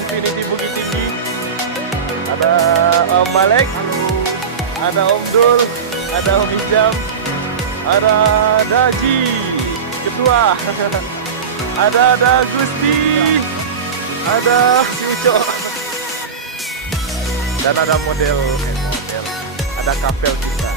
Infinity Bukittinggi. Ada Om Malek, ada Om Dul, ada Om Hijam, ada Daji Ketua, ada Gusti, ada si Uco, dan ada model, ada kapel kita.